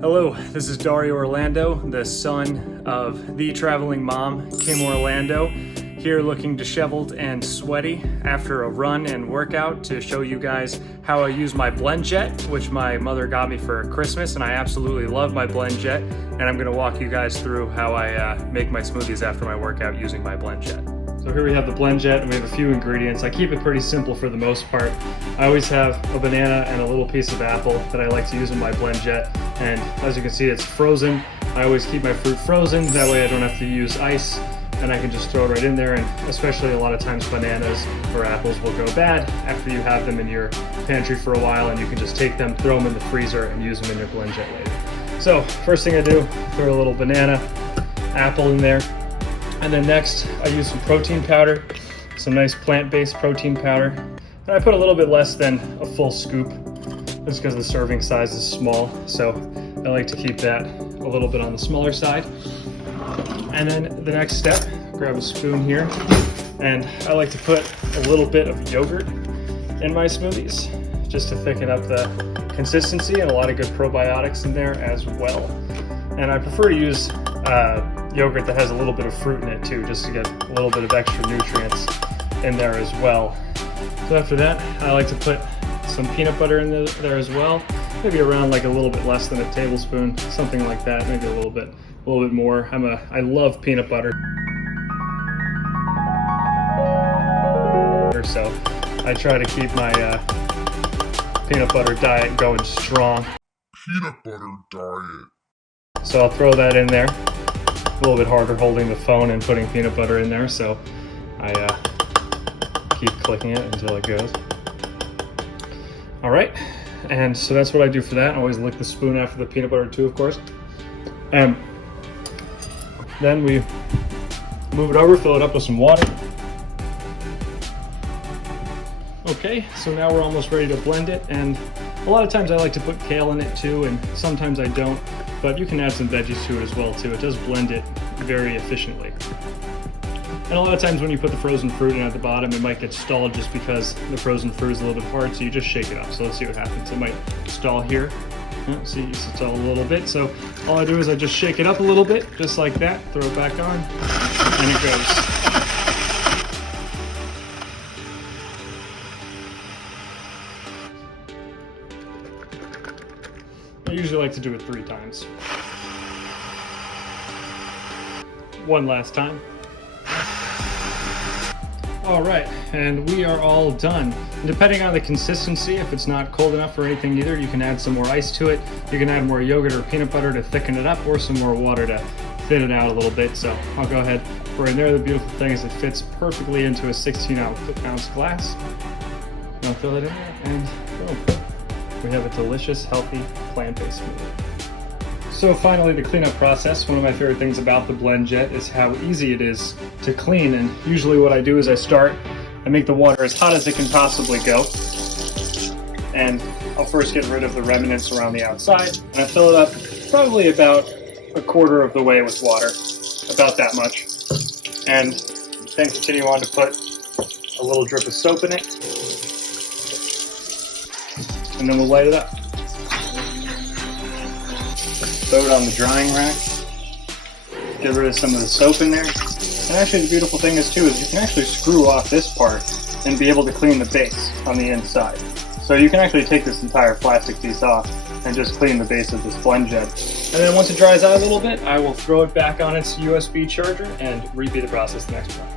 Hello, this is Dario Orlando, the son of the traveling mom, Kim Orlando, here looking disheveled and sweaty after a run and workout to show you guys how I use my BlendJet, which my mother got me for Christmas, and I absolutely love my BlendJet, and I'm gonna walk you guys through how I make my smoothies after my workout using my BlendJet. So here we have the BlendJet, and we have a few ingredients. I keep it pretty simple for the most part. I always have a banana and a little piece of apple that I like to use in my BlendJet, and as you can see, it's frozen. I always keep my fruit frozen, that way I don't have to use ice, and I can just throw it right in there. And especially a lot of times bananas or apples will go bad after you have them in your pantry for a while, and you can just take them, throw them in the freezer, and use them in your BlendJet later. So first thing I do, throw a little banana, apple in there. And then next, I use some protein powder, some nice plant-based protein powder. And I put a little bit less than a full scoop, just because the serving size is small. So I like to keep that a little bit on the smaller side. And then the next step, grab a spoon here, and I like to put a little bit of yogurt in my smoothies, just to thicken up the consistency, and a lot of good probiotics in there as well. And I prefer to use yogurt that has a little bit of fruit in it too, just to get a little bit of extra nutrients in there as well. So after that, I like to put some peanut butter in there as well, maybe around like a little bit less than a tablespoon, something like that, maybe a little bit more. I love peanut butter, so I try to keep my peanut butter diet going strong. Peanut butter diet. So I'll throw that in there. A little bit harder holding the phone and putting peanut butter in there, so I keep clicking it until it goes. All right, and so that's what I do for that. I always lick the spoon after the peanut butter too, of course. And then we move it over, fill it up with some water. Okay, so now we're almost ready to blend it, and a lot of times I like to put kale in it too, and sometimes I don't, but you can add some veggies to it as well too. It does blend it very efficiently. And a lot of times when you put the frozen fruit in at the bottom, it might get stalled just because the frozen fruit is a little bit hard, so you just shake it up. So let's see what happens. It might stall here. See, it's stalled a little bit. So all I do is I just shake it up a little bit, just like that, throw it back on, and it goes. I usually like to do it 3 times. One last time. All right, and we are all done. And depending on the consistency, if it's not cold enough or anything either, you can add some more ice to it. You can add more yogurt or peanut butter to thicken it up, or some more water to thin it out a little bit. So I'll go ahead, pour in there. The beautiful thing is it fits perfectly into a 16-ounce glass. I'll throw that in there, and boom. We have a delicious, healthy, plant-based smoothie. So finally, the cleanup process. One of my favorite things about the BlendJet is how easy it is to clean. And usually what I do is I make the water as hot as it can possibly go. And I'll first get rid of the remnants around the outside. And I fill it up probably about a quarter of the way with water, about that much. And then continue on to put a little drip of soap in it. And then we'll light it up. Throw it on the drying rack. Get rid of some of the soap in there. And actually the beautiful thing is too, is you can actually screw off this part and be able to clean the base on the inside. So you can actually take this entire plastic piece off and just clean the base of this BlendJet. And then once it dries out a little bit, I will throw it back on its USB charger and repeat the process the next one.